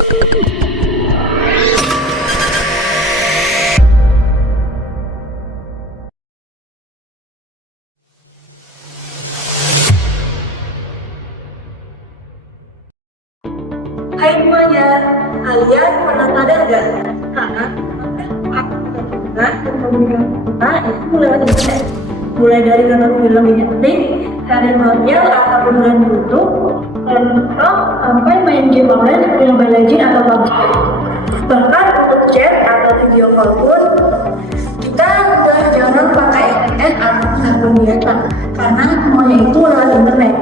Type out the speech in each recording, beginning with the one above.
Hai semuanya, kalian pernah sadar gak? Karena kita itu lewat internet. Mulai dari nonton film di Netflix, cari novel atau bulan YouTube, sampai main game online seperti Mobile Legends atau PUBG. Bahkan untuk chat atau video call pun, kita udah jarang pakai internet atau handphone biasa, karena semuanya itu lewat internet.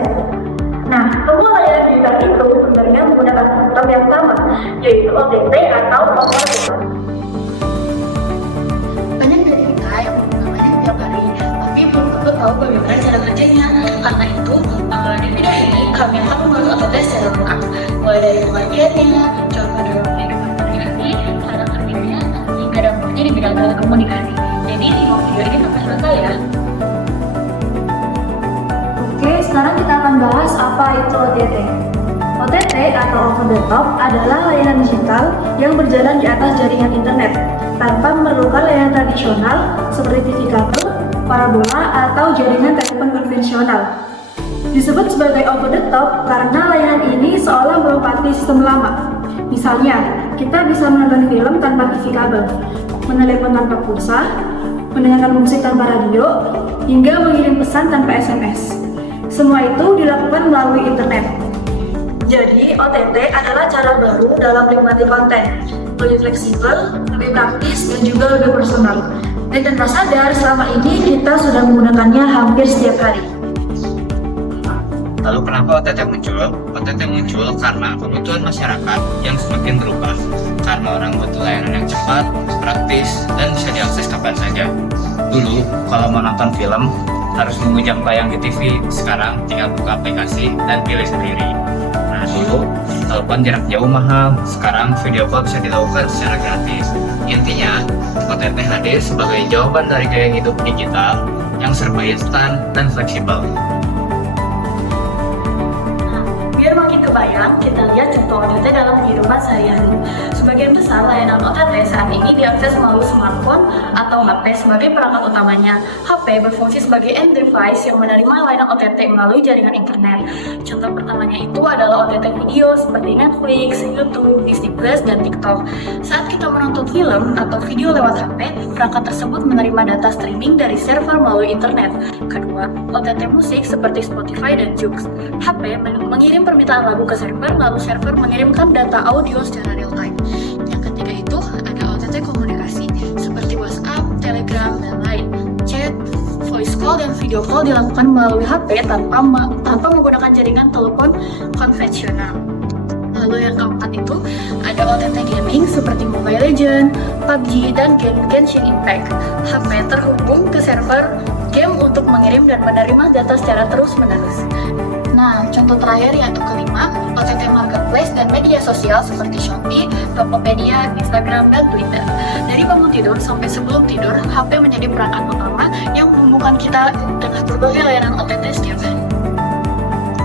Nah, semua layanan digital itu sebenarnya menggunakan sistem yang sama, yaitu OTT atau over the top. Banyak dari kita yang menggunakannya setiap hari, tapi belum tentu tahu bagaimana cara kerjanya. Karena itu, di video ini kami akan membahas OTT secara lengkap, mulai dari pengertiannya, contoh dalam kehidupan sehari-hari, cara kerjanya, hingga dampaknya di bidang telekomunikasi. Jadi, simak video ini sampai selesai ya. Oke, sekarang kita akan bahas apa itu OTT. OTT atau over the top adalah layanan digital yang berjalan di atas jaringan internet tanpa memerlukan layanan tradisional seperti TV kabel, parabola, atau jaringan telepon konvensional. Disebut sebagai over the top karena layanan ini seolah melopati sistem lama. Misalnya, kita bisa menonton film tanpa TV kabel, menelepon tanpa pulsa, mendengarkan musik tanpa radio, hingga mengirim pesan tanpa SMS. Semua itu dilakukan melalui internet. Jadi, OTT adalah cara baru dalam menikmati konten. Lebih fleksibel, lebih praktis, dan juga lebih personal. Dan tanpa sadar, selama ini kita sudah menggunakannya hampir setiap hari. Lalu kenapa OTT muncul? OTT muncul karena kebutuhan masyarakat yang semakin berubah. Karena orang butuh layanan yang cepat, praktis, dan bisa diakses kapan saja. Dulu, kalau mau nonton film, harus nunggu jam tayang di TV. Sekarang tinggal buka aplikasi dan pilih sendiri. Nah, dulu telepon jarak jauh mahal. Sekarang video call bisa dilakukan secara gratis. Intinya, OTT hadir sebagai jawaban dari gaya hidup digital yang serba instan dan fleksibel. Biar makin kebayang, kita lihat contoh OTT dalam kehidupan sehari-hari. Sebagian besar layanan OTT saat ini diakses melalui smartphone atau HP sebagai perangkat utamanya. HP berfungsi sebagai end device yang menerima layanan OTT melalui jaringan internet. Contoh pertamanya itu adalah OTT video seperti Netflix, YouTube, Disney Plus, dan TikTok. Saat kita menonton film atau video lewat HP, perangkat tersebut menerima data streaming dari server melalui internet. Kedua, OTT musik seperti Spotify dan Joox. HP mengirim permintaan lagu ke server, lalu server mengirimkan data audio secara real time. Yang ketiga itu ada OTT komunikasi seperti WhatsApp, Telegram, dan lain. Chat, voice call, dan video call dilakukan melalui HP tanpa menggunakan jaringan telepon konvensional. Lalu yang keempat itu ada OTT gaming seperti Mobile Legends, PUBG, dan Genshin Impact. HP terhubung ke server game untuk mengirim dan menerima data secara terus-menerus. Nah, contoh terakhir yaitu kelima, OTT marketplace dan media sosial seperti Shopee, Tokopedia, Instagram, dan Twitter. Dari bangun tidur sampai sebelum tidur, HP menjadi perangkat utama yang menghubungkan kita dengan berbagai layanan OTT setiap hari.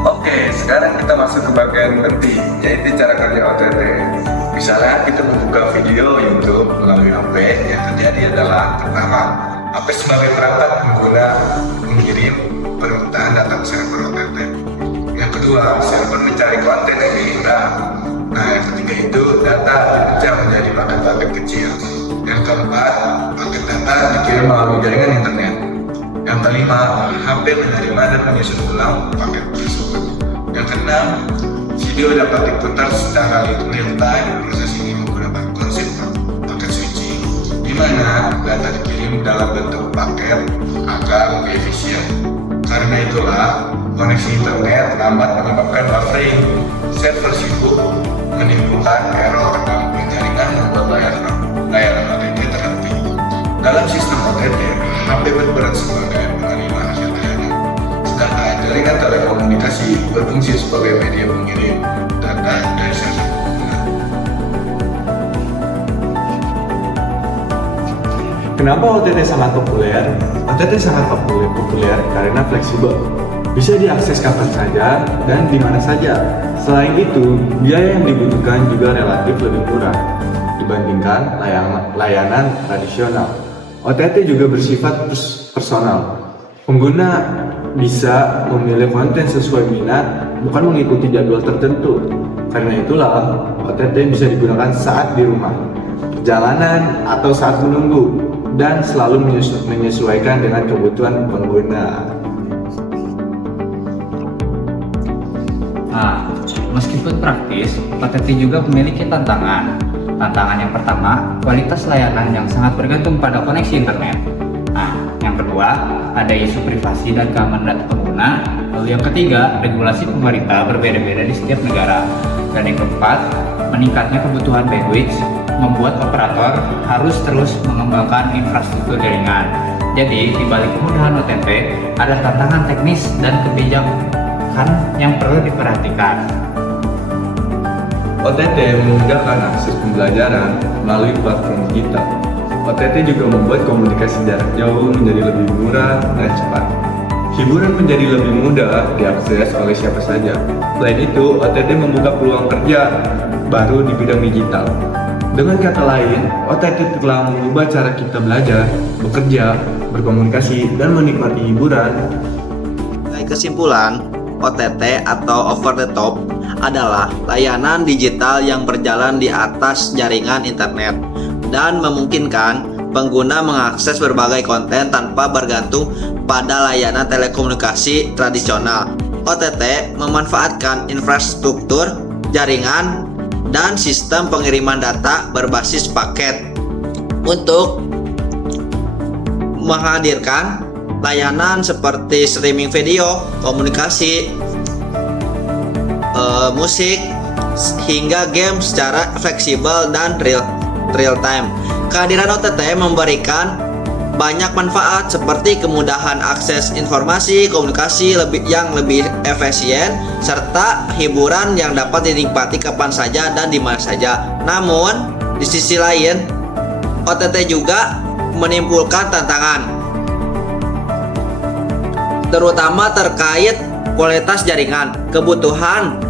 Oke, sekarang kita masuk ke bagian penting, yaitu cara kerja OTT. Misalnya kita membuka video YouTube melalui HP, yang terjadi adalah pertama, HP sebagai perangkat pengguna mengirim permintaan data ke server OTT. Yang kedua, server mencari konten yang diinginkan. Nah, yang ketiga itu data dipecah menjadi paket-paket kecil. Yang keempat, paket data dikirim melalui jaringan internet. Yang kelima, HP menerima dan menyusun ulang paket tersebut. Yang keenam, video dapat diputar secara real time. Proses ini menggunakan konsep paket switching, di mana data dikirim dalam bentuk paket agar lebih efisien. Karena itulah, koneksi internet lambat menyebabkan buffering, server sibuk, menimbulkan error dan jaringan membuat layanan OTT terhenti. Dalam sistem OTT, HP berperan sebagai penerima hasil layanan, sedangkan jaringan telekomunikasi berfungsi sebagai media pengirim data dari server pengguna. Kenapa OTT sangat populer? OTT sangat populer karena fleksibel. Bisa diakses kapan saja dan di mana saja. Selain itu, biaya yang dibutuhkan juga relatif lebih murah dibandingkan layanan tradisional. OTT juga bersifat personal. Pengguna bisa memilih konten sesuai minat, bukan mengikuti jadwal tertentu. Karena itulah, OTT bisa digunakan saat di rumah, perjalanan, atau saat menunggu, dan selalu menyesuaikan dengan kebutuhan pengguna. Nah, meskipun praktis, OTT juga memiliki tantangan. Tantangan yang pertama, kualitas layanan yang sangat bergantung pada koneksi internet. Nah, yang kedua, ada isu privasi dan keamanan data pengguna. Lalu yang ketiga, regulasi pemerintah berbeda-beda di setiap negara. Dan yang keempat, meningkatnya kebutuhan bandwidth membuat operator harus terus mengembangkan infrastruktur jaringan. Jadi, di balik kemudahan OTT, ada tantangan teknis dan kebijakan yang perlu diperhatikan. OTT memudahkan akses pembelajaran melalui platform digital. OTT juga membuat komunikasi jarak jauh menjadi lebih murah dan cepat. Hiburan menjadi lebih mudah diakses oleh siapa saja. Selain itu, OTT membuka peluang kerja baru di bidang digital. Dengan kata lain, OTT telah mengubah cara kita belajar, bekerja, berkomunikasi, dan menikmati hiburan. Sebagai kesimpulan, OTT atau over the top adalah layanan digital yang berjalan di atas jaringan internet dan memungkinkan pengguna mengakses berbagai konten tanpa bergantung pada layanan telekomunikasi tradisional. OTT memanfaatkan infrastruktur jaringan dan sistem pengiriman data berbasis paket untuk menghadirkan layanan seperti streaming video, komunikasi, musik, hingga game secara fleksibel dan real time. Kehadiran OTT memberikan banyak manfaat seperti kemudahan akses informasi, komunikasi yang lebih efisien, serta hiburan yang dapat dinikmati kapan saja dan di mana saja. Namun, di sisi lain, OTT juga menimbulkan tantangan, terutama terkait kualitas jaringan, kebutuhan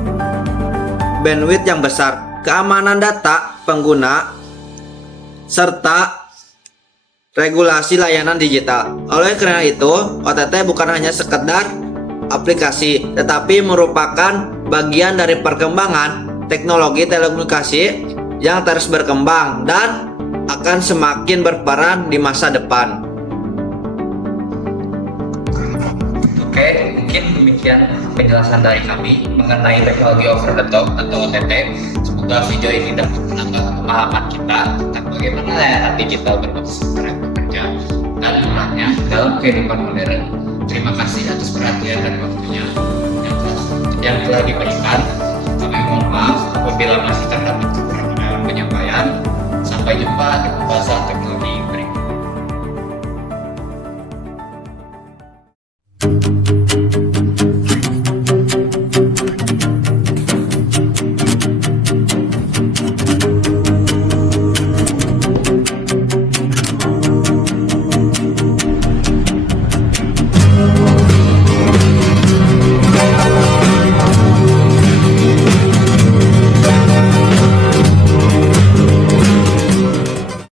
bandwidth yang besar, keamanan data pengguna, serta regulasi layanan digital. Oleh karena itu, OTT bukan hanya sekedar aplikasi, tetapi merupakan bagian dari perkembangan teknologi telekomunikasi yang terus berkembang dan akan semakin berperan di masa depan. Oke, mungkin demikian penjelasan dari kami mengenai teknologi over the top atau OTT. Semoga video ini dapat menambah pemahaman kita tentang bagaimana layanan digital berbasis internet bekerja dan perannya dalam kehidupan modern. Terima kasih atas perhatian dan waktunya yang telah diberikan. Kami mohon maaf apabila masih terdapat kekurangan dalam penyampaian. Sampai jumpa di pembahasan